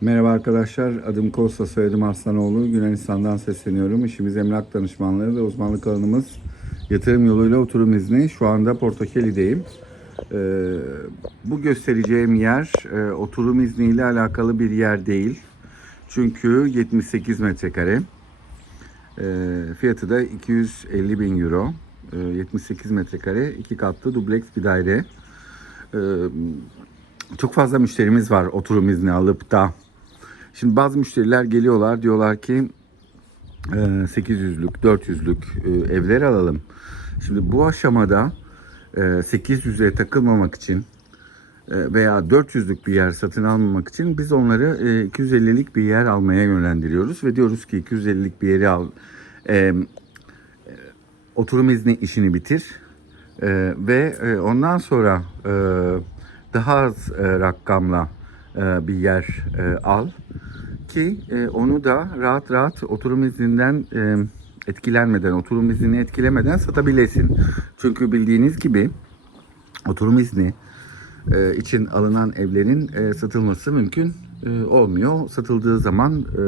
Merhaba arkadaşlar, adım Kosta, soyadım Arslanoğlu. Yunanistan'dan sesleniyorum. İşimiz emlak danışmanlığı ve uzmanlık alanımız yatırım yoluyla oturum izni. Şu anda Portokeli'deyim. Ee, bu göstereceğim yer e, oturum izniyle alakalı bir yer değil. Çünkü 78 metrekare. Ee, fiyatı da 250 bin euro. Ee, 78 metrekare, iki katlı dubleks bir daire. Ee, çok fazla müşterimiz var oturum izni alıp da. Şimdi bazı müşteriler geliyorlar diyorlar ki e, 800'lük, 400'lük e, evler alalım. Şimdi bu aşamada e, 800'e takılmamak için e, veya 400'lük bir yer satın almamak için biz onları e, 250'lik bir yer almaya yönlendiriyoruz ve diyoruz ki 250'lik bir yeri al. E, e, oturum izni işini bitir E, ve e, ondan sonra e, daha az e, rakamla e, bir yer e, al ki e, onu da rahat rahat oturum izninden e, etkilenmeden, oturum iznini etkilemeden satabilesin. Çünkü bildiğiniz gibi oturum izni e, için alınan evlerin e, satılması mümkün e, olmuyor. Satıldığı zaman e,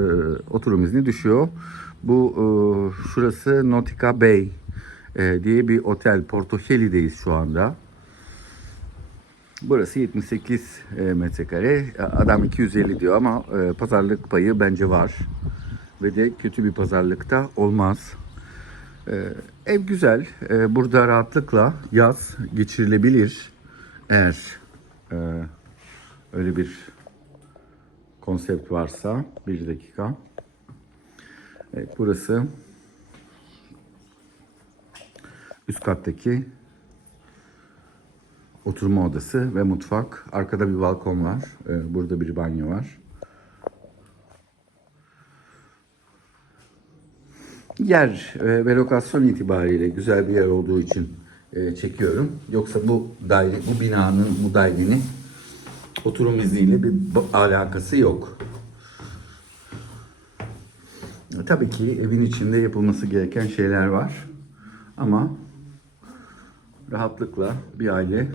oturum izni düşüyor. Bu e, şurası Nautica Bay e, diye bir otel. Portofeli'deyiz şu anda. Burası 78 e, metrekare. Adam 250 diyor ama e, pazarlık payı bence var. Ve de kötü bir pazarlıkta olmaz. E, Ev güzel. Burada rahatlıkla yaz geçirilebilir. Eğer öyle bir konsept varsa. Bir dakika. Evet, burası üst kattaki oturma odası ve mutfak. Arkada bir balkon var. Ee, Burada bir banyo var. Yer e, ve lokasyon itibariyle güzel bir yer olduğu için e, çekiyorum. Yoksa bu daire, bu binanın, bu dairenin oturum izniyle bir alakası yok. Tabii ki evin içinde yapılması gereken şeyler var. Ama rahatlıkla bir aile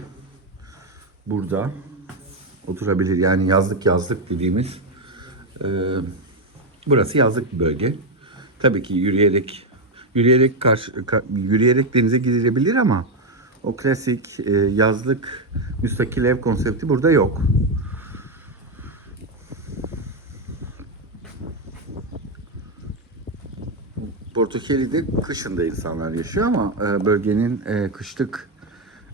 burada oturabilir. Yani yazlık yazlık dediğimiz e, burası yazlık bir bölge. Tabii ki yürüyerek yürüyerek karşı ka- yürüyerek denize gidilebilir ama o klasik e, yazlık müstakil ev konsepti burada yok. Portokeli'de kışın da insanlar yaşıyor ama e, bölgenin e, kışlık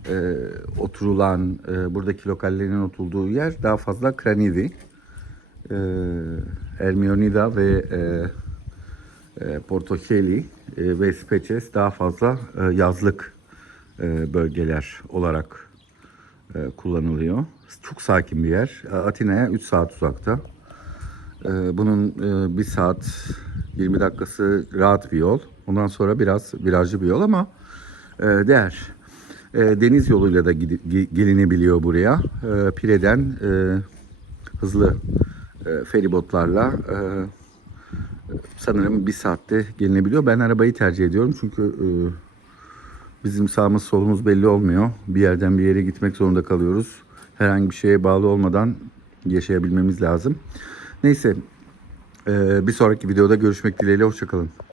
e, oturulan, e, buradaki lokallerin oturduğu yer daha fazla Kranidi, e, Ermionida ve e, e, Portokeli e, ve Speces daha fazla e, yazlık e, bölgeler olarak e, kullanılıyor. Çok sakin bir yer. Atina'ya 3 saat uzakta. Ee, Bunun e, bir saat 20 dakikası rahat bir yol. Ondan sonra biraz virajlı bir yol ama e, değer. E, Deniz yoluyla da gelinebiliyor buraya. E, Pire'den e, hızlı e, feribotlarla e, sanırım bir saatte gelinebiliyor. Ben arabayı tercih ediyorum çünkü e, bizim sağımız solumuz belli olmuyor. Bir yerden bir yere gitmek zorunda kalıyoruz. Herhangi bir şeye bağlı olmadan yaşayabilmemiz lazım. Neyse, e, bir sonraki videoda görüşmek dileğiyle. Hoşçakalın.